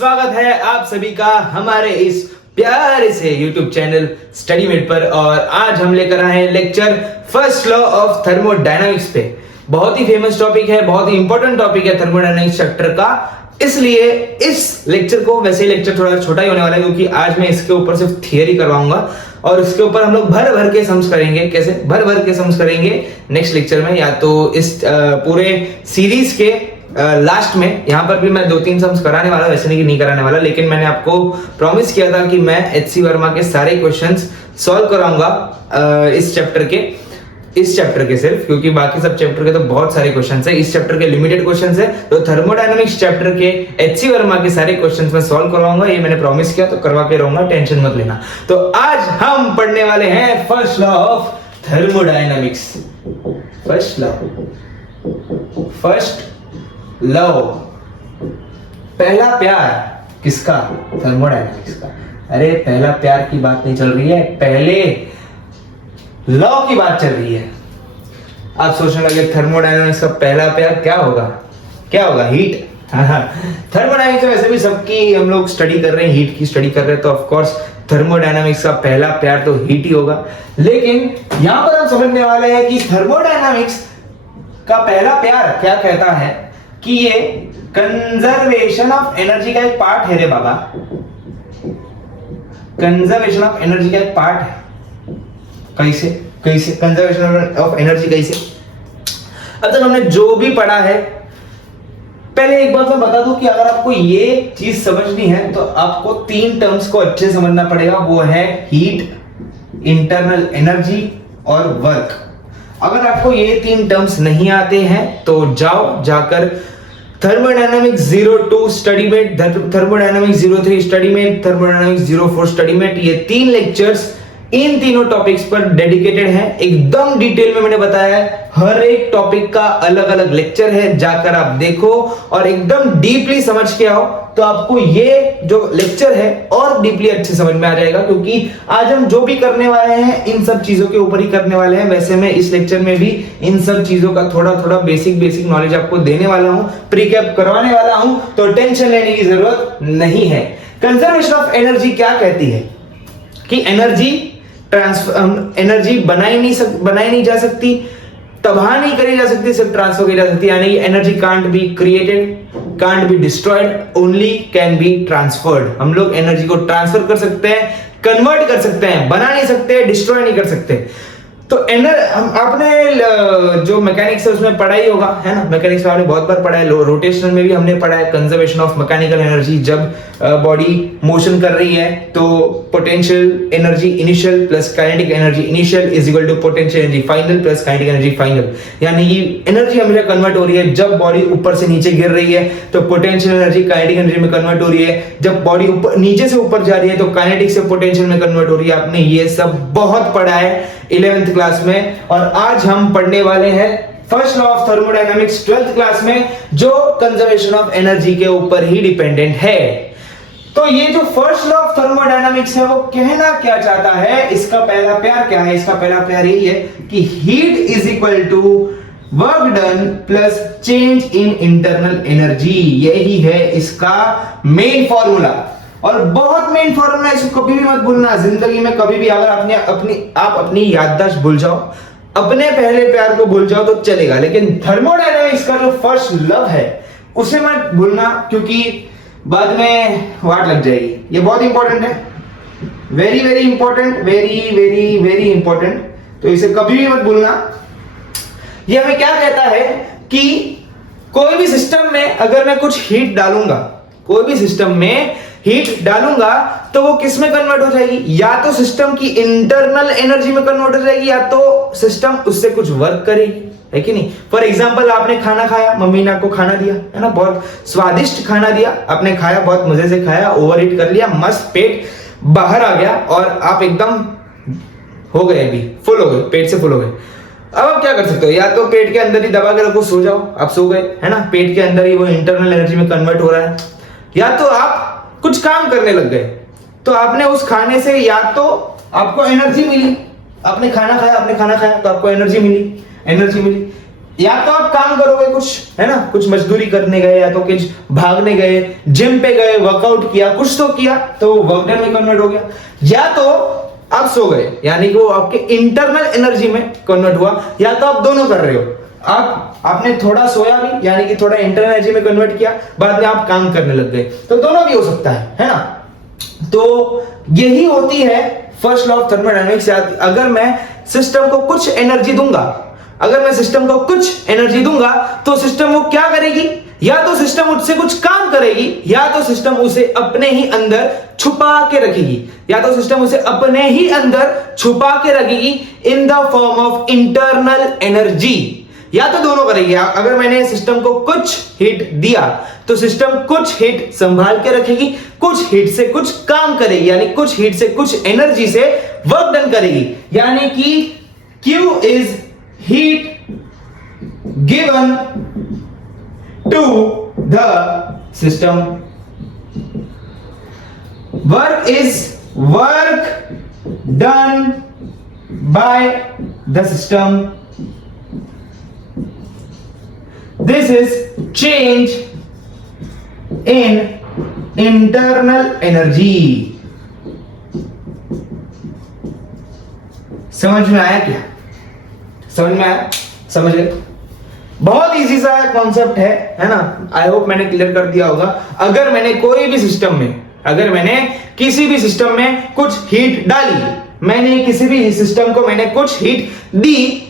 स्वागत है आप सभी का हमारे इस प्यारे से YouTube चैनल स्टडीमेट पर। और आज हम लेकर आए हैं lecture first law of thermodynamics पे। बहुत ही फेमस टॉपिक है, बहुत ही इंपॉर्टेंट टॉपिक है थर्मोडायनामिक्स चैप्टर का। इसलिए इस लेक्चर को, वैसे ही लेक्चर थोड़ा छोटा ही होने वाला है क्योंकि आज मैं इसके ऊपर सिर्फ थियरी करवाऊंगा और इसके ऊपर हम लोग भर भर के सम्स करेंगे। कैसे भर भर के सम्स करेंगे नेक्स्ट लेक्चर में, या तो इस पूरे सीरीज के लास्ट में। यहाँ पर भी मैं 2-3 सम्स कराने वाला, वैसे नहीं कि नहीं कराने वाला, लेकिन मैंने आपको प्रॉमिस किया था कि मैं एचसी वर्मा के सारे क्वेश्चंस सॉल्व कराऊंगा इस चैप्टर के सिर्फ, क्योंकि बाकी सब चैप्टर के तो बहुत सारे क्वेश्चंस है, इस चैप्टर के लिमिटेड क्वेश्चंस है। तो थर्मोडायनामिक्स चैप्टर के एचसी वर्मा के सारे क्वेश्चंस मैं सॉल्व करवाऊंगा, ये मैंने प्रॉमिस किया, तो करवा के रहूंगा, टेंशन मत लेना। तो आज हम पढ़ने वाले हैं first law of thermodynamics. First law, पहला प्यार किसका? थर्मोडायनामिक्स का। अरे पहला प्यार की बात नहीं चल रही है, पहले लॉ की बात चल रही है। आप सोचने लगे थर्मोडायनामिक्स का पहला प्यार क्या होगा? हीट। थर्मोडायनामिक्स वैसे भी सबकी हम लोग स्टडी कर रहे हैं, हीट की स्टडी कर रहे हैं, तो ऑफ कोर्स थर्मोडायनामिक्स का पहला प्यार तो हीट ही होगा। लेकिन यहां पर हम समझने वाले हैं कि थर्मोडायनामिक्स का पहला प्यार क्या कहता है कि ये कंजर्वेशन ऑफ एनर्जी का एक पार्ट है रे बाबा। कंजर्वेशन ऑफ एनर्जी का एक पार्ट है। कैसे कंजर्वेशन ऑफ एनर्जी कैसे? अब तक हमने जो भी पढ़ा है, पहले एक बात मैं बता दूं कि अगर आपको ये चीज समझनी है तो आपको 3 टर्म्स को अच्छे समझना पड़ेगा। वो है हीट, इंटरनल एनर्जी और वर्क। अगर आपको ये 3 टर्म्स नहीं आते हैं तो जाकर थर्मोडायनामिक्स 02 स्टडीमेट, थर्मोडायनामिक्स 03 स्टडीमेट, थर्मोडायनामिक्स 04 स्टडीमेट, ये 3 लेक्चर्स इन तीनों टॉपिक्स पर डेडिकेटेड है। एकदम डिटेल में मैंने बताया है, हर एक टॉपिक का अलग अलग लेक्चर है, जाकर आप देखो और एकदम डीपली समझ के आओ, तो आपको ये जो लेक्चर है और डीपली अच्छे समझ में आ जाएगा। क्योंकि आज हम जो भी करने वाले हैं इन सब चीजों के ऊपर ही करने वाले हैं। वैसे मैं इस लेक्चर में भी इन सब चीजों का थोड़ा बेसिक नॉलेज आपको देने वाला हूं, प्रीकैप करवाने वाला हूं, तो टेंशन लेने की जरूरत नहीं है। कंजर्वेशन ऑफ एनर्जी क्या कहती है कि एनर्जी बनाई नहीं जा सकती, तबाह नहीं करी जा सकती, सिर्फ ट्रांसफर की जा सकती है। यानी energy can't be created, can't be destroyed, only can be transferred. हम लोग एनर्जी को ट्रांसफर कर सकते हैं, कन्वर्ट कर सकते हैं, बना नहीं सकते, डिस्ट्रॉय नहीं कर सकते। तो आपने जो मैकेनिक्स है उसमें पढ़ा ही होगा, है ना? मैकेनिक्स में आपने बहुत बार पढ़ा है, रोटेशनल में भी हमने पढ़ा है कंजर्वेशन ऑफ मैकेनिकल एनर्जी। जब बॉडी मोशन कर रही है तो potential energy initial plus kinetic energy initial is equal to potential energy final plus kinetic energy final. यानी कि एनर्जी हमेशा कन्वर्ट हो रही है। जब बॉडी ऊपर से नीचे गिर रही है तो पोटेंशियल एनर्जी काइनेटिक एनर्जी में कन्वर्ट हो रही है। जब बॉडी ऊपर नीचे से ऊपर जा रही है तो काइनेटिक से पोटेंशियल में कन्वर्ट हो रही है। आपने ये सब बहुत पढ़ा है 11th क्लास में। और आज हम पढ़ने वाले हैं first law of thermodynamics 12th class में, जो कंजर्वेशन ऑफ एनर्जी के ऊपर ही डिपेंडेंट है। तो ये जो फर्स्ट लॉ ऑफ थर्मोडायनामिक्स है वो कहना क्या चाहता है? इसका पहला प्यार क्या है? इसका पहला प्यार यही है कि heat is equal to work done plus change in internal energy. यही है इसका मेन फॉर्मूला, और बहुत मेन फॉर्मूला, इसको कभी भी मत भूलना जिंदगी में। कभी भी अगर आप अपनी याददाश्त भूल जाओ, अपने पहले प्यार को भूल जाओ तो चलेगा, लेकिन थर्मोडायनामिक्स का जो फर्स्ट लव है उसे मत भूलना, क्योंकि बाद में वाट लग जाएगी। ये बहुत इंपॉर्टेंट है, वेरी इंपॉर्टेंट, वेरी इंपॉर्टेंट, तो इसे कभी भी मत भूलना। ये हमें क्या कहता है कि कोई भी सिस्टम में अगर मैं कुछ हीट डालूंगा, कोई भी सिस्टम में हीट डालूंगा तो वो किस में कन्वर्ट हो जाएगी? या तो सिस्टम की इंटरनल एनर्जी में कन्वर्ट हो जाएगी, या तो सिस्टम उससे कुछ वर्क करेगी, है कि नहीं? फॉर एग्जाम्पल, आपने खाना खाया, मम्मी ने आपको खाना दिया, है ना, बहुत स्वादिष्ट खाना दिया, आपने खाया, बहुत मजे से खाया, ओवर ईट कर लिया, मस्त पेट बाहर आ गया और आप एकदम हो गए, अभी फुल हो गए, पेट से फुल हो गए। अब आप क्या कर सकते हो? या तो पेट के अंदर ही दबा के रखो, सो जाओ, आप सो गए, है ना, पेट के अंदर ही वो इंटरनल एनर्जी में कन्वर्ट हो रहा है। या तो आप कुछ काम करने लग गए, तो आपने उस खाने से या तो आपको एनर्जी मिली, आपने खाना खाया तो आपको एनर्जी मिली, या तो आप काम करोगे कुछ, है ना, कुछ मजदूरी करने गए, या तो कुछ भागने गए, जिम पे गए, वर्कआउट किया, कुछ तो किया, तो वर्क डन में कन्वर्ट हो गया। या तो आप सो गए, यानी कि वो आपके इंटरनल एनर्जी में कन्वर्ट हुआ, या तो आप दोनों कर रहे हो, आपने थोड़ा सोया भी, यानी कि थोड़ा इंटरनल एनर्जी में कन्वर्ट किया, बाद में आप काम करने लग गए, तो दोनों भी हो सकता है ना। तो यही होती है फर्स्ट लॉ ऑफ थर्मोडायनेमिक्स। अगर मैं सिस्टम को कुछ एनर्जी दूंगा, अगर मैं सिस्टम को कुछ एनर्जी दूंगा, तो सिस्टम वो क्या करेगी, या तो सिस्टम उससे कुछ काम करेगी, या तो सिस्टम उसे अपने ही अंदर छुपा के रखेगी, या तो सिस्टम उसे अपने ही अंदर छुपा के रखेगी in the form of internal energy, या तो दोनों करेगी। अगर मैंने सिस्टम को कुछ हीट दिया, तो सिस्टम कुछ हीट संभाल के रखेगी, कुछ हीट से कुछ काम करेगी, यानी कुछ हीट से कुछ एनर्जी से वर्क डन करेगी, यानी कि Q is heat given to the system, work is work done by the system, this is change in internal energy। समझ में आया क्या? समझ में आया? समझ गए? बहुत इजी सा कॉन्सेप्ट है ना। आई होप मैंने क्लियर कर दिया होगा। अगर मैंने कोई भी सिस्टम में, अगर मैंने किसी भी सिस्टम में कुछ हीट डाली, मैंने किसी भी सिस्टम को मैंने कुछ हीट दी,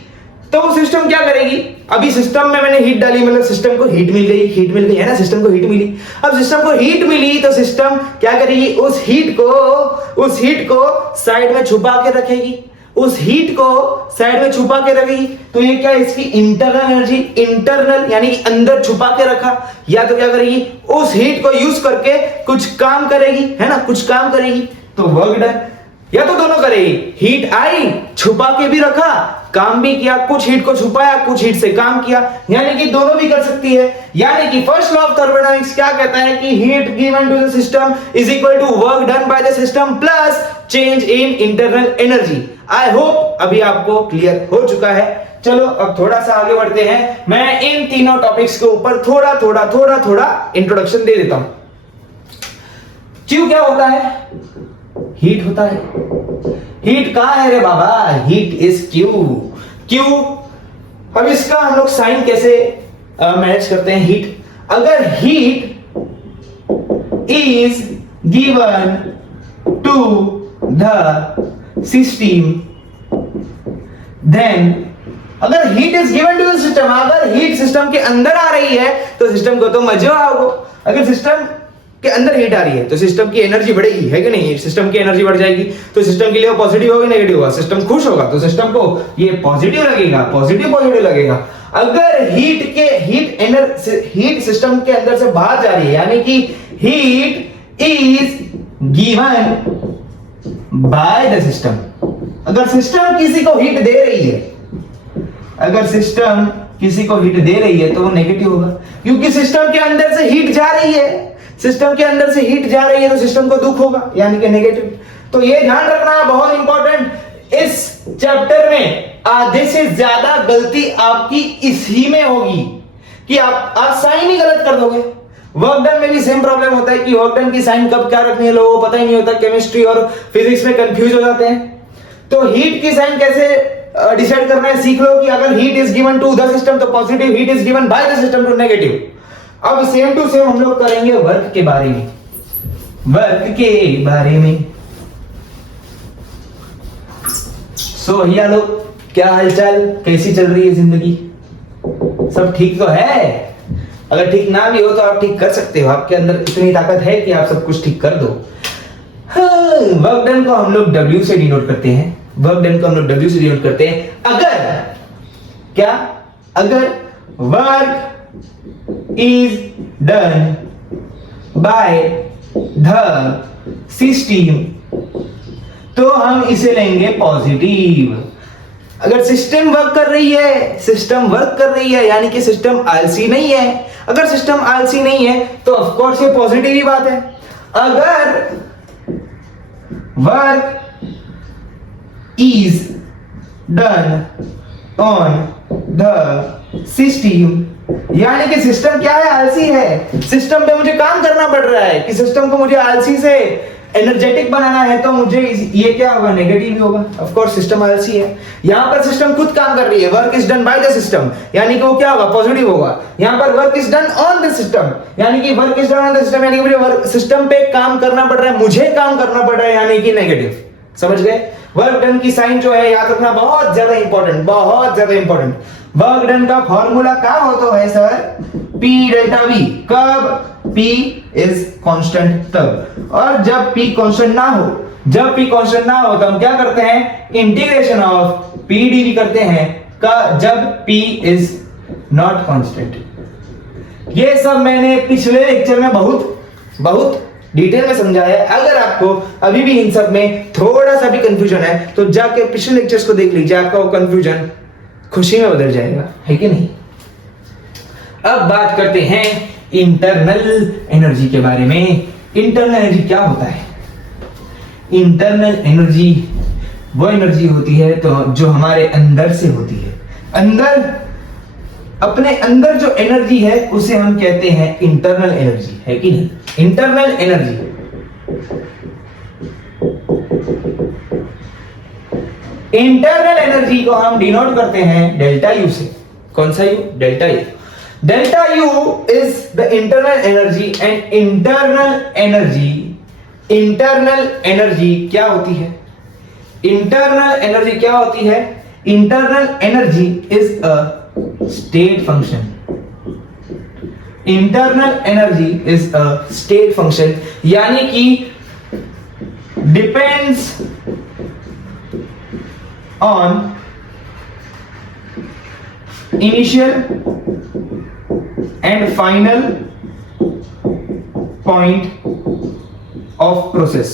तो वो सिस्टम क्या करेगी? अभी सिस्टम में मैंने हीट डाली, मतलब सिस्टम को हीट मिल गई है ना, सिस्टम को हीट मिली। अब सिस्टम को हीट मिली तो सिस्टम क्या करेगी? उस हीट को साइड में छुपा के रखेगी, उस हीट को साइड में छुपा के रखेगी। तो ये क्या, इसकी इंटरनल एनर्जी, इंटरनल यानी अंदर छुपा के रखा। या तो क्या करेगी? उस हीट को यूज करके कुछ काम करेगी, है ना, कुछ काम करेगी, तो वर्क डन। या तो दोनों करेगी, हीट आई, छुपा के भी रखा, काम भी किया, कुछ हीट को छुपाया, कुछ हीट से काम किया, यानी कि दोनों भी कर सकती है। यानी कि फर्स्ट लॉ ऑफ थर्मोडायनामिक्स क्या कहता है कि heat given to the system is equal to work done by the system plus change in internal energy. I hope अभी आपको क्लियर हो चुका है। चलो अब थोड़ा सा आगे बढ़ते हैं। मैं इन तीनों टॉपिक्स के ऊपर थोड़ा इंट्रोडक्शन दे देता हूं। क्यों क्या होता है? हीट होता है। हीट कहां है रे बाबा? Heat is Q. अब इसका हम लोग साइन कैसे मैनेज करते हैं? हीट, अगर heat is given to the system, then अगर heat is given to the system, अगर हीट सिस्टम के अंदर आ रही है तो सिस्टम को तो मजा आओगे। अगर सिस्टम के अंदर हीट आ रही है तो सिस्टम की एनर्जी बढ़ेगी, है कि नहीं? सिस्टम की एनर्जी बढ़ जाएगी तो सिस्टम के लिए पॉजिटिव होगा, नेगेटिव होगा। सिस्टम खुश होगा तो सिस्टम को ये पॉजिटिव लगेगा, पॉजिटिव लगेगा। अगर हीट सिस्टम के अंदर से बाहर जा रही है, यानी कि heat is given by the system, अगर सिस्टम किसी को हीट दे रही है, अगर सिस्टम किसी को हीट दे रही है तो वो नेगेटिव होगा, क्योंकि सिस्टम के अंदर से हीट जा रही है, सिस्टम के अंदर से हीट जा रही है तो सिस्टम को दुख होगा, यानी कि नेगेटिव। तो ये ध्यान रखना बहुत इंपॉर्टेंट। इस चैप्टर में आधे से ज्यादा गलती आपकी इसी में होगी कि आप साइन ही गलत कर दोगे। वर्क डन में भी सेम प्रॉब्लम होता है कि वर्क डन की साइन कब क्या रखनी है, लोगों को पता ही नहीं होता, केमिस्ट्री और फिजिक्स में कंफ्यूज हो जाते हैं। तो हीट की साइन कैसे डिसाइड करना है सीख लो कि अगर heat is given to the system तो positive, heat is given by the system तो नेगेटिव। अब सेम टू सेम हम लोग करेंगे वर्क के बारे में। सो भैया लोग, क्या हालचाल, कैसी चल रही है जिंदगी? सब ठीक तो है? अगर ठीक ना भी हो तो आप ठीक कर सकते हो, आपके अंदर इतनी ताकत है कि आप सब कुछ ठीक कर दो। वर्क डन को हम लोग W से डिनोट करते हैं, अगर work is done by the system तो हम इसे लेंगे पॉजिटिव। अगर सिस्टम वर्क कर रही है, यानी कि सिस्टम आलसी नहीं है। अगर सिस्टम आलसी नहीं है तो ऑफ कोर्स ये पॉजिटिव ही बात है। अगर work is done on the system, यानी कि सिस्टम क्या है? आलसी है। सिस्टम पे मुझे काम करना पड़ रहा है कि सिस्टम को मुझे आलसी से एनर्जेटिक बनाना है, तो मुझे ये क्या होगा? नेगेटिव ही होगा। ऑफ कोर्स सिस्टम आलसी है। यहां पर सिस्टम खुद काम कर रही है, work is done by the system, यानी कि वो क्या होगा? पॉजिटिव होगा। यहां पर work is done on the system, यानी कि work is done on the system, यानी कि मुझे वर्क सिस्टम पे काम करना पड़ रहा है, मुझे काम करना पड़ रहा है, यानी कि नेगेटिव। समझ गए? वर्क डन की साइन जो है याद रखना, बहुत ज्यादा इंपॉर्टेंट, बहुत ज्यादा इंपॉर्टेंट। वर्क डन का फॉर्मूला क्या होता है सर? P delta V। कब? P इज कांस्टेंट तब। और जब P कांस्टेंट ना हो, जब P कांस्टेंट ना हो तो हम क्या करते हैं? इंटीग्रेशन ऑफ P dV करते हैं का जब P इज नॉट कांस्टेंट। ये सब मैंने पिछले लेक्चर में बहुत डिटेल में समझाया है। अगर आपको अभी भी इन सब में थोड़ा सा भी कंफ्यूजन है तो जाके पिछले लेक्चर्स को देख लीजिए, आपका वो कंफ्यूजन खुशी में बदल जाएगा, है कि नहीं? अब बात करते हैं इंटरनल एनर्जी के बारे में। इंटरनल एनर्जी क्या होता है? इंटरनल एनर्जी वो एनर्जी होती है तो जो हमारे अंदर से होती है। अंदर, अपने अंदर जो एनर्जी है उसे हम कहते हैं इंटरनल एनर्जी, है कि नहीं? इंटरनल एनर्जी, इंटरनल एनर्जी को हम डिनोट करते हैं डेल्टा यू से। कौन सा you? Delta U. Delta U is the internal energy and internal energy क्या होती है? इंटरनल एनर्जी क्या होती है? Internal energy is a state function. Internal energy is a state function, यानी कि depends on initial and final point of process,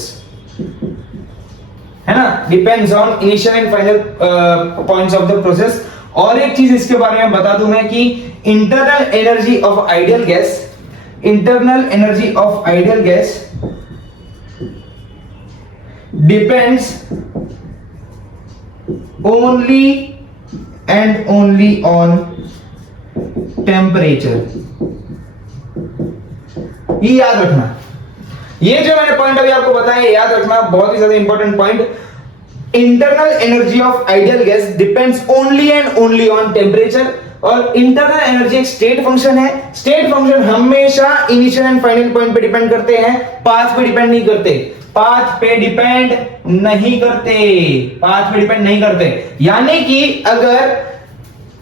है ना? Depends on initial and final points of the process. और एक चीज इसके बारे में बता दूं मैं कि internal energy of ideal gas, internal energy of ideal gas depends only and only on temperature। ये याद रखना, ये जो मैंने पॉइंट अभी आपको बताया याद रखना, बहुत ही ज्यादा important point. Internal energy of ideal gas depends only and only on temperature. और इंटरनल एनर्जी एक स्टेट फंक्शन है। स्टेट फंक्शन हमेशा इनिशियल एंड फाइनल पॉइंट पे डिपेंड करते हैं, पाथ पे डिपेंड नहीं करते। पाथ पे डिपेंड नहीं करते, पाथ पे डिपेंड नहीं करते। यानी कि अगर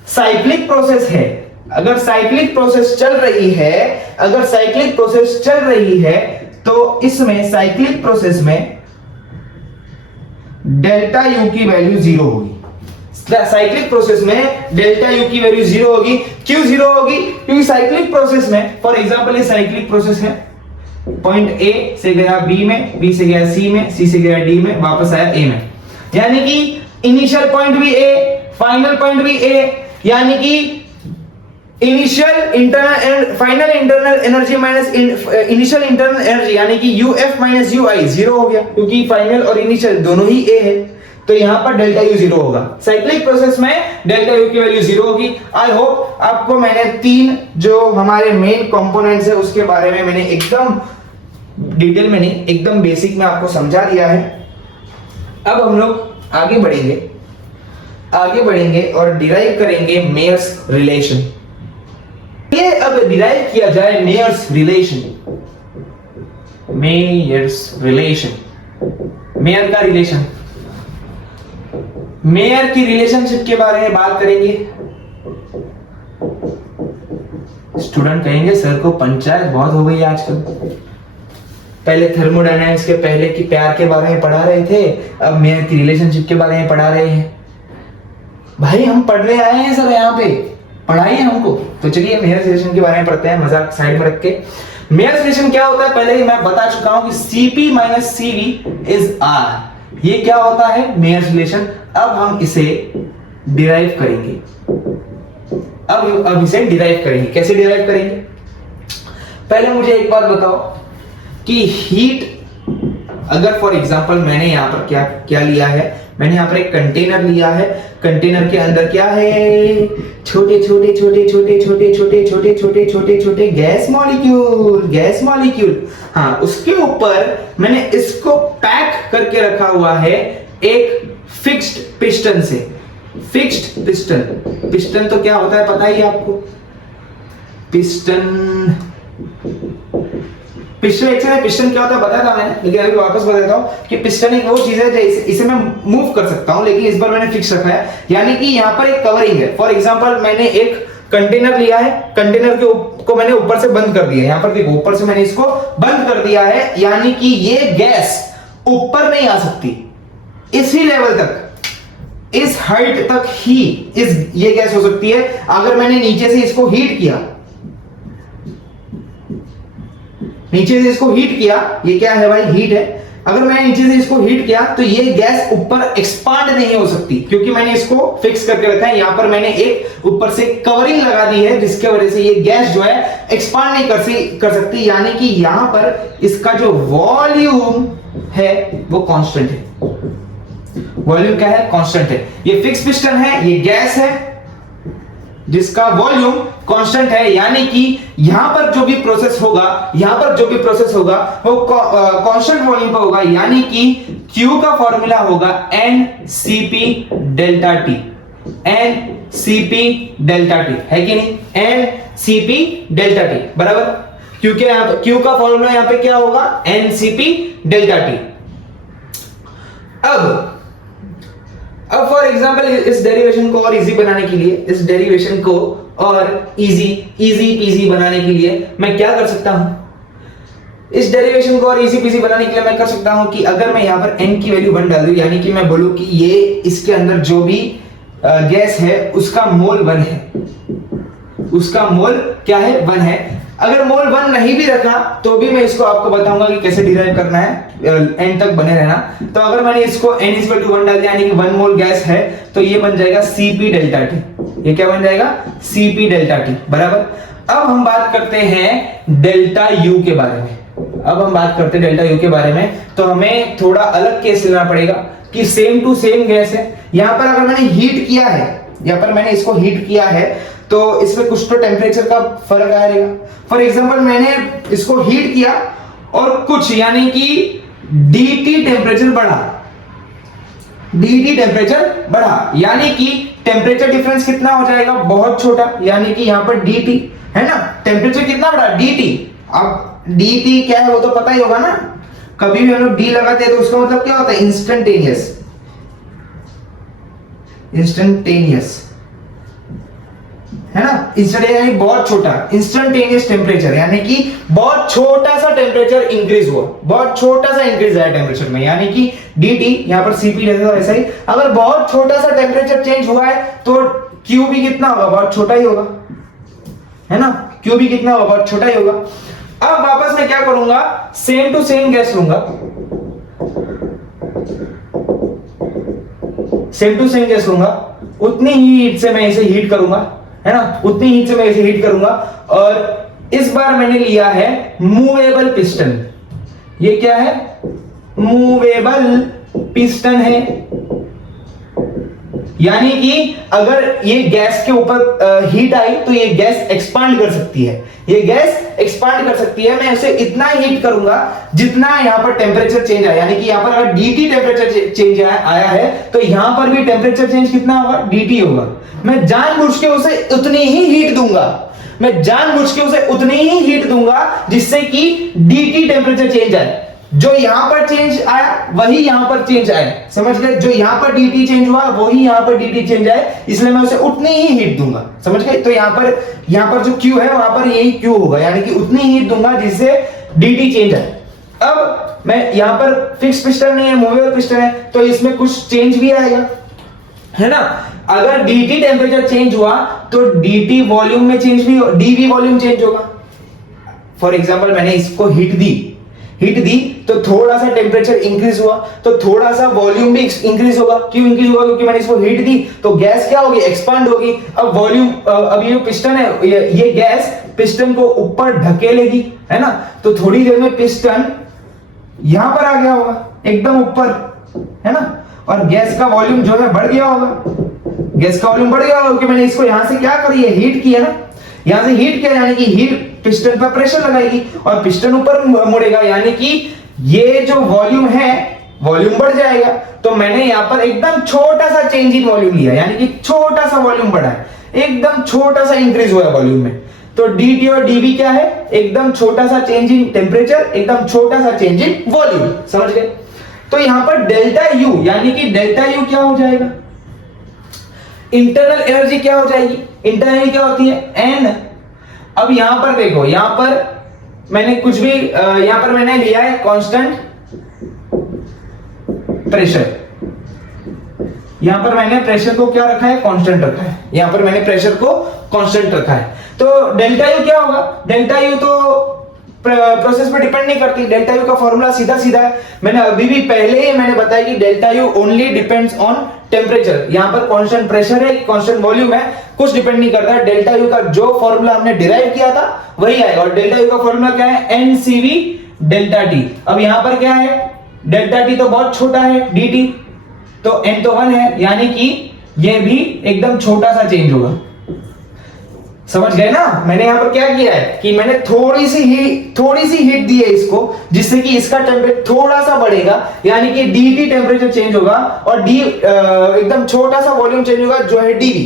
साइक्लिक प्रोसेस है, अगर साइक्लिक प्रोसेस चल रही है, अगर साइक्लिक प्रोसेस चल रही है तो इसमें साइक्लिक प्रोसेस में डेल्टा यू की वैल्यू जीरो होगी। साइक्लिक प्रोसेस में डेल्टा यू की वैल्यू जीरो होगी। क्यों जीरो होगी? क्योंकि साइक्लिक प्रोसेस में, फॉर एग्जांपल ये साइक्लिक प्रोसेस है, पॉइंट ए से गया बी में, बी से गया सी में, सी से गया डी में, वापस आया ए में, यानी कि इनिशियल पॉइंट भी ए, फाइनल पॉइंट भी ए, यानी कि initial internal and final internal energy minus initial internal energy, यानी कि यूएफ माइनस यूआई जीरो हो गया, क्योंकि फाइनल और इनिशियल दोनों ही ए है, तो यहां पर डेल्टा यू जीरो होगा। साइक्लिक प्रोसेस में डेल्टा यू की वैल्यू जीरो होगी। आई होप आपको मैंने तीन जो हमारे मेन कंपोनेंट्स है उसके बारे में मैंने एकदम डिटेल में नहीं, एकदम बेसिक में आपको समझा दिया है। अब हम लोग आगे बढ़ेंगे और डिराइव करेंगे मेयर्स रिलेशन। ये अब डिराइव किया जाए मेयर्स रिलेशन। मेयर का रिलेशन, मेयर की रिलेशनशिप के बारे में बात करेंगे। स्टूडेंट कहेंगे सर को पंचायत बहुत हो गई आजकल, पहले थर्मोडायनामिक्स के पहले की प्यार के बारे में पढ़ा रहे थे, अब मेयर की रिलेशनशिप के बारे में पढ़ा रहे हैं। भाई हम पढ़ने आए हैं सब, यहाँ पे पढ़ाइए हमको। तो चलिए मेयर रिलेशन के बारे में पढ़ते हैं, मजाक साइड में रख के। मेयर रिलेशन क्या होता है पहले ही मैं बता चुका हूं कि Cp minus Cv is R। ये क्या होता है? Mayor relation. अब हम इसे डिराइव करेंगे। अब इसे डिराइव करेंगे। कैसे डिराइव करेंगे? पहले मुझे एक बात बताओ कि हीट अगर फॉर एग्जांपल मैंने यहाँ पर क्या क्या लिया है, मैंने यहाँ पर एक कंटेनर लिया है, कंटेनर के अंदर क्या है, छोटे छोटे छोटे छोटे छोटे छोटे छोटे छोटे छोटे छोटे गैस मॉलिक्यूल, गैस मॉलिक्यूल। हाँ, उसके ऊपर मैंने इसको पैक करके रखा हुआ है एक फिक्स्ड पिस्टन से। फिक्स्ड पिस्टन, पिस्टन तो क्या होता है पता ही आपको, पिस्टन, पिछले लेक्चर में पिस्टन क्या होता है बताया था मैंने, लेकिन अभी वापस बता देता हूं कि पिस्टन एक वो चीज है इसे मैं मूव कर सकता हूं, लेकिन इस बार मैंने फिक्स रखा है। यानी कि यहां पर एक कवरिंग है। फॉर एग्जांपल मैंने एक कंटेनर लिया है, कंटेनर को मैंने ऊपर से बंद कर दिया, यहां पर देखो ऊपर से मैंने इसको बंद कर दिया है, यानी कि ये गैस ऊपर नहीं आ सकती, इसी लेवल तक, इस हाइट तक ही ये गैस हो सकती है। अगर मैंने नीचे से इसको हीट किया, नीचे से इसको हीट किया, ये क्या है भाई, हीट है। अगर मैंने नीचे से इसको हीट किया तो ये गैस ऊपर एक्सपांड नहीं हो सकती, क्योंकि मैंने इसको फिक्स करके रखा है। यहां पर मैंने एक ऊपर से कवरिंग लगा दी है, जिसके वजह से ये गैस जो है एक्सपांड नहीं कर सकती। यानी कि यहां पर इसका जो वॉल्यूम है वो कांस्टेंट है। वॉल्यूम क्या है, कांस्टेंट है। ये फिक्स पिस्टन है, ये गैस है जिसका वॉल्यूम कांस्टेंट है, यानी कि यहां पर जो भी प्रोसेस होगा, यहां पर जो भी प्रोसेस होगा वो कांस्टेंट वॉल्यूम पर होगा, यानी कि Q का फॉर्मूला होगा NCP delta T, NCP delta T, है कि नहीं, NCP डेल्टा T बराबर, क्योंकि Q का फॉर्मूला यहां पे क्या होगा, NCP डेल्टा T। अब फॉर एग्जांपल इस डेरिवेशन को और इजी बनाने के लिए, इस डेरिवेशन को और इजी पीजी बनाने के लिए मैं क्या कर सकता हूं, इस डेरिवेशन को और इजी पीजी बनाने के लिए मैं कर सकता हूं कि अगर मैं यहां पर n की वैल्यू 1 डाल दूं, यानी कि मैं बोलूं कि ये इसके अंदर जो भी गैस है उसका मोल 1 है, उसका मोल क्या है, 1 है। अगर मोल 1 नहीं भी रखा तो भी मैं इसको आपको बताऊंगा कि कैसे डिराइव करना है, एंड तक बने रहना। तो अगर मैंने इसको n = 1 डाल दिया, यानी कि 1 मोल गैस है, तो ये बन जाएगा Cp डेल्टा T। ये क्या बन जाएगा, Cp डेल्टा T बराबर। अब हम बात करते हैं डेल्टा U के बारे में। अब हम बात करते हैं डेल्टा U के बारे में, तो हमें थोड़ा अलग केस लेना पड़ेगा कि सेम टू सेम गैस है। यहां पर अगर मैंने हीट किया है, यहां पर मैंने इसको हीट किया है, तो इसमें कुछ तो टेम्परेचर का फर्क आएगा। फॉर एग्जांपल मैंने इसको हीट किया और कुछ, यानी कि dt टेम्परेचर बढ़ा, dt टेम्परेचर बढ़ा, यानी कि टेम्परेचर डिफरेंस कितना हो जाएगा, बहुत छोटा, यानी कि यहां पर dt है ना, टेम्परेचर कितना बढ़ा, dt। अब dt क्या है वो तो पता ही होगा ना, कभी भी हम लोग d लगाते हैं तो उसका मतलब क्या होता है, इंस्टेंटेनियस, इंस्टेंटेनियस है ना, इंस्टेंटेनियस यानी बहुत छोटा, इंस्टेंटेनियस टेम्परेचर यानी कि बहुत छोटा सा टेम्परेचर इंक्रीज हुआ, बहुत छोटा सा इंक्रीज आया टेम्परेचर में, यानी कि dt यहां पर Cp रहता है, वैसा ही अगर बहुत छोटा सा टेम्परेचर चेंज हुआ है तो Q भी कितना होगा, बहुत छोटा ही होगा, है ना, Q भी कितना होगा, बहुत छोटा ही होगा। अब वापस मैं क्या करूंगा, सेम टू सेम गैस लूंगा, सेम टू सेम गैस लूंगा, उतनी ही हीट से मैं इसे हीट करूंगा, है ना, उतनी हीट से मैं इसे हीट करूंगा। और इस बार मैंने लिया है मूवेबल पिस्टन। ये क्या है, मूवेबल पिस्टन है, यानी कि अगर ये गैस के ऊपर हीट आई तो ये गैस एक्सपांड कर सकती है, ये गैस एक्सपांड कर सकती है। मैं इसे इतना हीट करूंगा जितना यहां पर टेम्परेचर चेंज आया, यानी कि यहां पर अगर dt टेम्परेचर चेंज आया है तो यहां पर भी टेम्परेचर चेंज कितना होगा, dt होगा। मैं जानबूझ के उसे उतनी ही हीट दूंगा, मैं जानबूझ के उसे उतनी ही हीट दूंगा जिससे कि dt टेम्परेचर चेंज आए, जो यहां पर चेंज आया वही यहां पर चेंज आए, समझ गए, जो यहां पर dt चेंज हुआ वही यहां पर dt चेंज आए, इसलिए मैं उसे उतनी ही हीट दूंगा, समझ गए। तो यहां पर जो Q है वहां पर यही Q होगा, यानी कि उतनी हीट दूंगा जिससे dt चेंज आए। अब मैं यहां पर फिक्स पिस्टन नहीं है, मूवेबल पिस्टन है, तो इसमें कुछ चेंज भी आएगा, है ना। अगर dt टेम्परेचर चेंज हुआ तो dt वॉल्यूम में चेंज भी, dv वॉल्यूम चेंज होगा। फॉर एग्जांपल मैंने इसको हीट दी तो थोड़ा सा टेम्परेचर इंक्रीज हुआ तो थोड़ा सा वॉल्यूम भी इंक्रीज होगा। क्यों इंक्रीज होगा, क्योंकि मैंने इसको हीट दी तो गैस क्या होगी, एक्सपांड होगी। अब वॉल्यूम, अब ये जो पिस्टन है, ये गैस पिस्टन को ऊपर ढकेलेगी, है ना, तो थोड़ी देर में पिस्टन यहां पर आ गया होगा एकदम ऊपर, है ना, और गैस का वॉल्यूम जो है बढ़ गया होगा, गैस का वॉल्यूम बढ़ गया होगा क्योंकि मैंने इसको यहां से क्या करी है, हीट किया ना, यहां से हीट किया यानी कि हीट पिस्टन पर प्रेशर लगाएगी और पिस्टन ऊपर मुड़ेगा, यानी कि ये जो वॉल्यूम है वॉल्यूम बढ़ जाएगा। तो मैंने यहां पर एकदम छोटा सा चेंज इन वॉल्यूम लिया, यानी कि छोटा सा वॉल्यूम बढ़ा है, एकदम छोटा सा इंक्रीज हुआ है वॉल्यूम में। तो dt और dv क्या है, एकदम छोटा सा चेंज इन टेम्परेचर, एकदम छोटा सा चेंज इन वॉल्यूम, समझ गए। तो यहां पर डेल्टा यू यानी कि डेल्टा यू क्या हो जाएगा, इंटरनल एनर्जी क्या हो जाएगी, इंटरनल एनर्जी क्या होती है n। अब यहां पर देखो, यहां पर मैंने कुछ भी यहां पर मैंने लिया है कांस्टेंट प्रेशर, यहां पर मैंने प्रेशर को क्या रखा है, कांस्टेंट रखा है, यहां पर मैंने प्रेशर को कांस्टेंट रखा है। तो डेल्टा यू क्या होगा, डेल्टा यू तो प्रोसेस पे डिपेंड नहीं करती, डेल्टा यू का फॉर्मूला सीधा सीधा है, मैंने अभी भी पहले ही मैंने बताया कि delta U only depends on temperature. यहां पर कांस्टेंट प्रेशर है, कांस्टेंट वॉल्यूम है, कुछ डिपेंड नहीं करता। डेल्टा यू का जो फॉर्मूला हमने डिराइव किया था वही आएगा, और डेल्टा यू का फॉर्मूला क्या है, एनसीवी डेल्टा टी। अब यहां पर क्या है, डेल्टा टी तो बहुत छोटा है, dt तो n तो 1 है, यानी कि ये भी एकदम छोटा सा चेंज होगा, समझ गए ना। मैंने यहां पर क्या किया है कि मैंने थोड़ी सी हीट दी है इसको, जिससे कि इसका टेम्परेचर थोड़ा सा बढ़ेगा, यानी कि dt टेम्परेचर चेंज होगा, और d एकदम छोटा सा वॉल्यूम चेंज होगा जो है dv।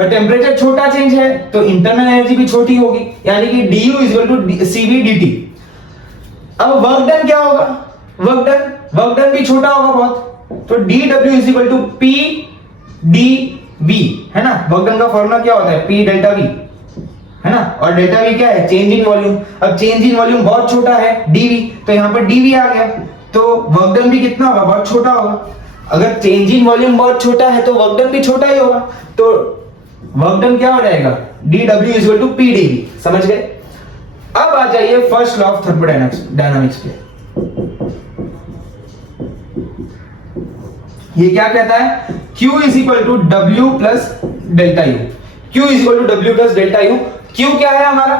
टेम्परेचर छोटा चेंज है तो इंटरनल एनर्जी भी छोटी होगी, यानी कि du equal to cv dt। अब वर्क डन क्या होगा, वर्क डन भी छोटा होगा बहुत, तो dw is equal to p dv, है ना। वर्क डन का फॉर्मूला क्या होता है, p डेल्टा v, है ना, और डेल्टा v क्या है, चेंज इन वॉल्यूम। अब चेंज इन वॉल्यूम बहुत छोटा है dv, तो यहां पर dv आ गया, तो वर्क डन भी कितना होगा, बहुत छोटा होगा। अगर चेंज इन वॉल्यूम बहुत छोटा है तो वर्क डन भी छोटा ही होगा, तो वर्क डन क्या हो जाएगा, dw is equal to p dv, समझ गए। अब आ जाइए फर्स्ट लॉ ऑफ थर्मोडायनामिक्स पे। ये क्या कहता है, Q is equal to W plus delta U, Q is equal to W plus delta U. Q क्या है हमारा,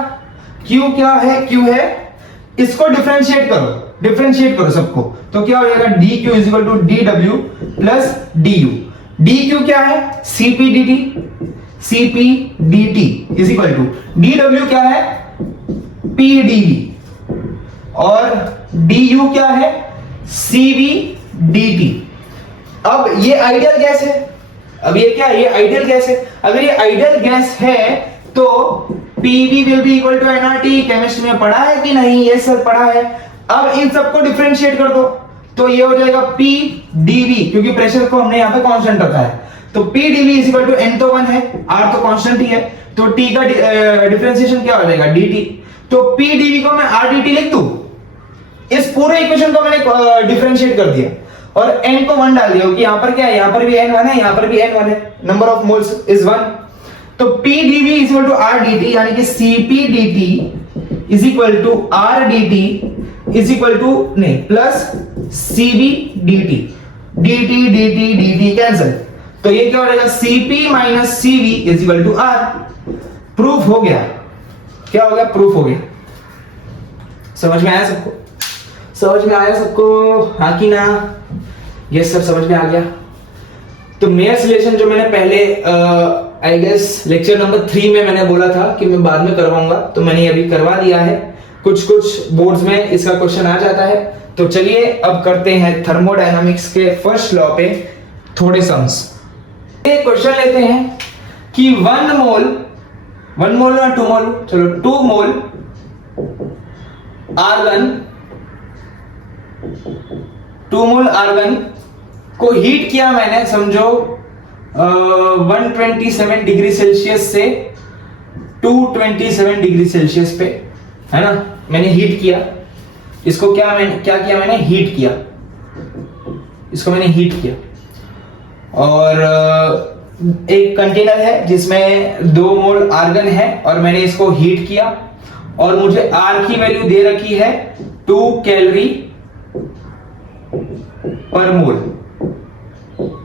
Q क्या है, Q है, इसको डिफरेंशिएट करो सबको, तो क्या हो जाएगा, dQ is equal to dW plus du। dQ क्या है, Cp dt is equal to dW क्या है, P dV, और du क्या है, Cv dt। अब ये आइडियल गैस है, अब ये क्या है, ये आइडियल गैस है। अगर ये आइडियल गैस है तो PV will be equal to nRT, chemistry में पढ़ा है कि नहीं, ये सर पढ़ा है। अब इन सबको डिफरेंशिएट कर दो, तो ये हो जाएगा P dV, क्योंकि प्रेशर को हमने यहाँ पे कांस्टेंट रखा है, तो P dV is equal to n तो 1 है, R तो कांस्टेंट ही है, तो T का डिफरेंशिएशन क्या हो जाएगा, dt। तो P dV को मैं R dt लिख दूं, इस पूरे इक्वेशन को मैंने डिफरेंशिएट कर दिया और n को 1 डाल दिया, क्योंकि यहां पर क्या है, यहां पर भी n1 है, यहां पर भी n1 है, नंबर ऑफ मोल्स इज 1। तो P dV is equal to R dt, यानी कि Cp dt is equal to R dt is equal to नहीं plus Cv dt, dt cancel, तो ये क्या हो जाएगा, Cp minus Cv is equal to R। Proof हो गया, क्या हो गया, प्रूफ हो गया। समझ में आया सबको, समझ में आया सबको, हाँ कि ना, यस सर समझ में आ गया। तो मेयर्स रिलेशन जो मैंने पहले आई गेस लेक्चर नंबर 3 में मैंने बोला था कि मैं बाद में करवाऊंगा, तो मैंने अभी करवा दिया है। कुछ बोर्ड्स में इसका क्वेश्चन आ जाता है। तो चलिए अब करते हैं थर्मोडायनामिक्स के फर्स्ट लॉ पे थोड़े सम्स। एक क्वेश्चन लेते हैं कि 1 मोल और 2 मोल, चलो 2 मोल आर्गन को हीट किया मैंने, समझो 127 डिग्री सेल्सियस से 227 डिग्री सेल्सियस पे, है ना, मैंने हीट किया इसको। क्या किया मैंने, हीट किया इसको, मैंने हीट किया। और एक कंटेनर है जिसमें 2 मोल आर्गन है और मैंने इसको हीट किया, और मुझे R की वैल्यू दे रखी है 2 कैलोरी पर मोल,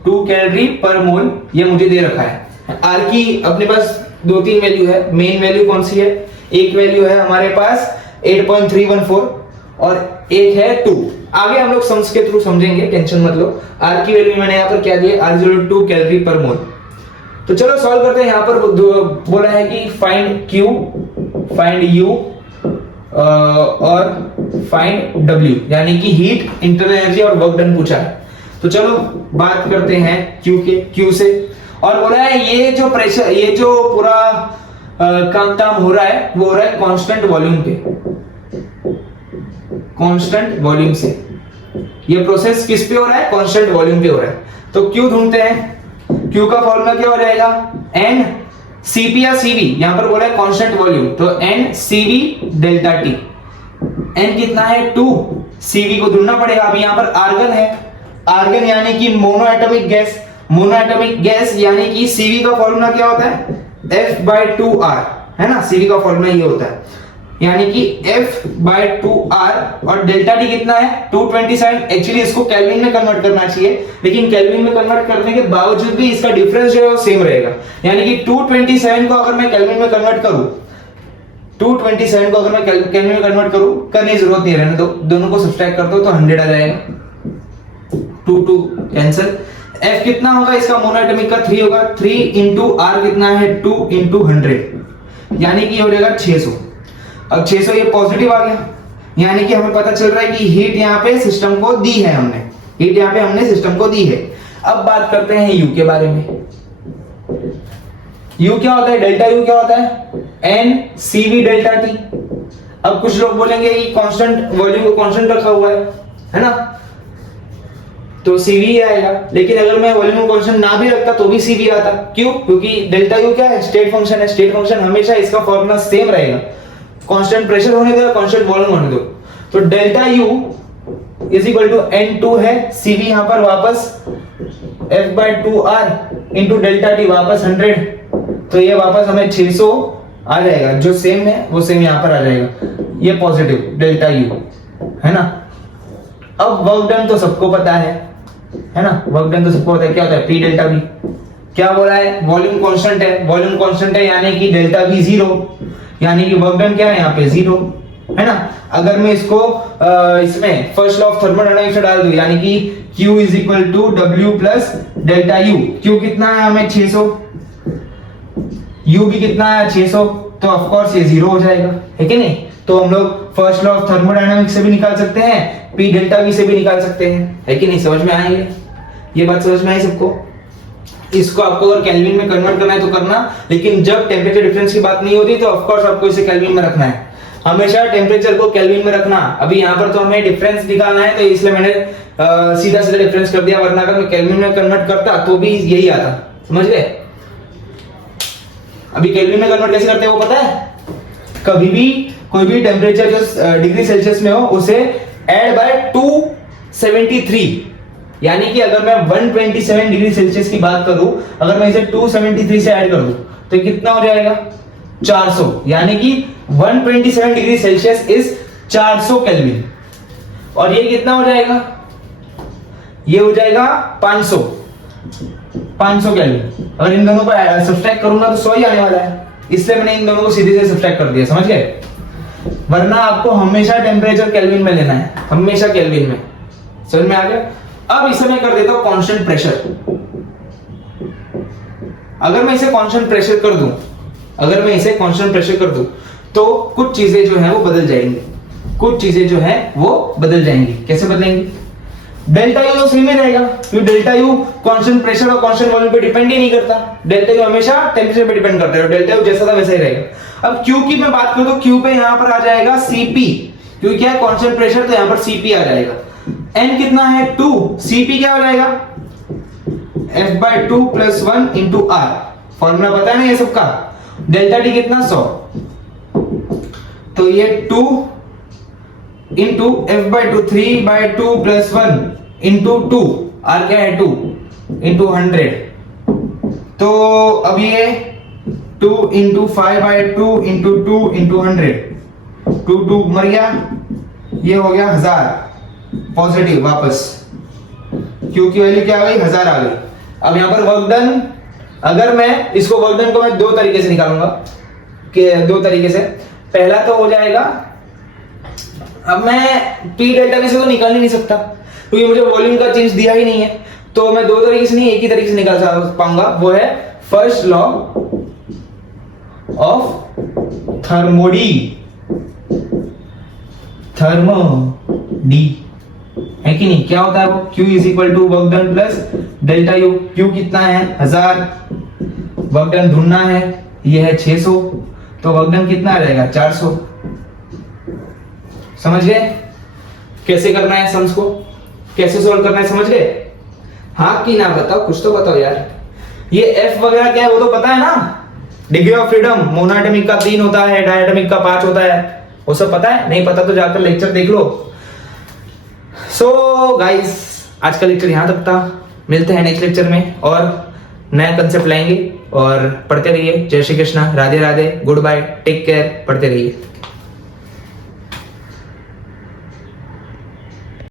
2 कैलोरी पर मोल ये मुझे दे रखा है। R की अपने पास 2-3 वैल्यू है। मेन वैल्यू कौन सी है, एक वैल्यू है हमारे पास 8.314 और एक है 2। आगे हम लोग सम्स के थ्रू समझेंगे, टेंशन मत लो। आर की वैल्यू मैंने यहाँ पर क्या दिया, R02 कैलोरी पर मोल। तो चलो सॉल्व करते हैं। यहाँ पर बोला है कि फाइंड Q, फाइंड U और फाइंड W, यानी कि हीट, इंटरनल एनर्जी और वर्क डन पूछा है। तो चलो बात करते हैं Q से। और बोला है ये जो प्रेशर, ये जो पूरा काम हो रहा है वो हो रहा है कांस्टेंट वॉल्यूम पे, कांस्टेंट वॉल्यूम से। ये प्रोसेस किस पे हो रहा है, कांस्टेंट वॉल्यूम पे हो रहा है। तो Q ढूंढते हैं। Q का फॉर्मूला क्या हो जाएगा, N Cp या Cv। यहां पर बोला है कांस्टेंट वॉल्यूम, तो N Cv delta T। N कितना है 2, Cv को ढूंढना पड़ेगा। अभी यहां पर आर्गन है, आर्गन यानी कि mono atomic gas, mono atomic gas यानी कि Cv का फॉर्मूला क्या होता है, F/2R, है ना। Cv का फॉर्मूला ये होता है, यानी कि F/2R। और डेल्टा T कितना है 227। एक्चुअली इसको केल्विन में कन्वर्ट करना चाहिए, लेकिन केल्विन में कन्वर्ट करने के बावजूद भी इसका डिफरेंस जो है वो सेम रहेगा। यानी कि 227 को अगर मैं केल्विन में कन्वर्ट करूं, 227 को अगर मैं केल्विन में कन्वर्ट करूं, करने की जरूरत नहीं, रहने दो, दोनों को सब्ट्रैक्ट कर दो तो 100 आ जाएगा। 2 कैंसिल। F कितना होगा इसका, मोनो एटॉमिक का 3 होगा। 3 इंटू R कितना है 2 इंटू 100, यानी कि हो जाएगा 600। अब 600 ये पॉजिटिव आ गया, यानी कि हमें पता चल रहा है कि हीट यहाँ पे सिस्टम को दी है हमने, हीट यहाँ पे हमने सिस्टम को दी है। अब बात करते हैं U के बारे में। U क्या होता है, डेल्टा U क्या होता है, N Cv डेल्टा T। अब कुछ लोग बोलेंगे कि कांस्टेंट वॉल्यूम को कांस्टेंट रखा हुआ है ना, तो Cv आएगा। लेकिन अगर मैं वॉल्यूम को कांस्टेंट ना भी रखता तो भी Cv आता। क्यों, क्योंकि डेल्टा U क्या है, स्टेट फंक्शन है। स्टेट फंक्शन हमेशा इसका फॉर्मूला सेम रहेगा, कांस्टेंट प्रेशर होने दो, कांस्टेंट वॉल्यूम होने दो। तो delta U is equal to N2 है, Cv यहां पर वापस F/2R इंटू डेल्टा T वापस 100, तो ये वापस हमें 600 आ जाएगा। जो सेम है वो सेम यहां पर आ जाएगा, ये पॉजिटिव डेल्टा U है ना। अब वर्क डन तो सबको पता है ना, वर्क डन तो सबको पता है, क्या होता है P डेल्टा V। क्या बोला है, वॉल्यूम कांस्टेंट है, वॉल्यूम कांस्टेंट है यानी कि डेल्टा V 0, यानी कि वर्क डन क्या है यहाँ पे 0, है ना। अगर मैं इसको इसमें फर्स्ट लॉ ऑफ थर्मोडायनामिक्स में डाल दूं, यानी कि Q is equal to W plus delta U। Q कितना है हमें 600, U भी कितना है 600, तो ऑफ कोर्स ये 0 हो जाएगा, है कि नहीं। तो हम लोग फर्स्ट लॉ ऑफ थर्मोडायनामिक्स से भी निकाल सकते हैं, P डेल्टा V से भी निकाल सकते हैं, है कि नहीं। समझ में आएंगे, ये बात समझ में आई सबको। इसको आपको अगर केल्विन में कन्वर्ट करना है तो करना, लेकिन जब टेम्परेचर डिफरेंस की बात नहीं होती तो ऑफ कोर्स आपको इसे केल्विन में रखना है, हमेशा टेम्परेचर को केल्विन में रखना। अभी यहाँ पर तो हमें डिफरेंस निकालना है, तो इसलिए मैंने सीधा सीधा डिफरेंस कर दिया, वरना अगर मैं केल्विन में कन्वर्ट करता तो भी यही आता, समझ गए। अभी केल्विन में कन्वर्ट कैसे करते हैं वो पता है, कभी भी कोई भी टेम्परेचर जो डिग्री सेल्सियस में हो उसे ऐड बाय 273, यानी कि अगर मैं 127 डिग्री सेल्सियस की बात करूं, अगर मैं इसे 273 से ऐड कर दूं तो कितना हो जाएगा 400, यानी कि 127 डिग्री सेल्सियस इज 400 केल्विन। और ये कितना हो जाएगा, ये हो जाएगा 500 केल्विन। अगर इन दोनों को सब्ट्रैक्ट करूंगा तो 100 ही आने वाला है, इसलिए मैंने इन दोनों को सीधे से सब्ट्रैक्ट कर दिया, समझ गए। वरना आपको हमेशा टेम्परेचर केल्विन में लेना है, हमेशा केल्विन में, समझ में आ गया। अब इसे मैं कर देता हूं कांस्टेंट प्रेशर। अगर मैं इसे कांस्टेंट प्रेशर कर दूं, अगर मैं इसे कांस्टेंट प्रेशर कर दूं तो कुछ चीजें जो है वो बदल जाएंगी, कुछ चीजें जो है वो बदल जाएंगी। कैसे बदलेंगी, डेल्टा यू तो सेम ही रहेगा, क्योंकि डेल्टा यू कांस्टेंट प्रेशर और कांस्टेंट वॉल्यूम पे डिपेंड ही नहीं करता, डेल्टा यू हमेशा टेंपरेचर पे डिपेंड करता है, डेल्टा यू जैसा था वैसा ही रहेगा। अब क्यू की मैं बात करूं तो क्यू पे यहां पर आ जाएगा Cp, क्योंकि क्या है कांस्टेंट प्रेशर, तो यहां पर Cp आ जाएगा। N कितना है 2, Cp क्या हो जाएगा F/2 + 1 × R, फॉर्मूला पता है ना ये सबका। डेल्टा T कितना 100, तो ये 2 इंटू F/2 3/2 + 1 × 2, R क्या है 2 इंटू 100, तो अब ये 2 इंटू 5/2 इंटू 2 इंटू 100, 2 मर गया, ये हो गया 1000 पॉजिटिव वापस, क्यू की वैल्यू क्या आ गई 1000 आ गई। अब यहां पर वर्क डन, अगर मैं इसको वर्क डन को मैं दो तरीके से निकालूंगा, कि दो तरीके से, पहला तो हो जाएगा अब मैं पी डेल्टा वी से तो निकाल ही नहीं सकता क्योंकि मुझे वॉल्यूम का चेंज दिया ही नहीं है, तो मैं दो तरीके से नहीं एक ही तरीके से निकाल पाऊंगा, वो है फर्स्ट लॉ ऑफ थर्मोडी, है कि नहीं? क्या होता है वो? Q is equal to work done plus delta U. Q कितना है? 1000, वर्क डन ढूंढना है, ये है 600, तो वर्क डन कितना आ जाएगा? 400। समझ गए कैसे करना है सम्स को, कैसे सोल्व करना है? समझ गए? हाँ कि ना बताओ, कुछ तो बताओ यार। ये F वगैरह क्या है वो तो पता है ना? डिग्री ऑफ फ्रीडम मोनोएटॉमिक का 3 होता है, डायटॉमिक का 5 होता है, वो सब पता है? नहीं पता तो जाकर लेक्चर देख लो। सो गाइस, आज का लेक्चर यहाँ तक था। मिलते हैं नेक्स्ट लेक्चर में और नया कंसेप्ट लाएंगे, और पढ़ते रहिए। जय Shri Krishna, Radhe Radhe, good bye, take care, पढ़ते रहिए।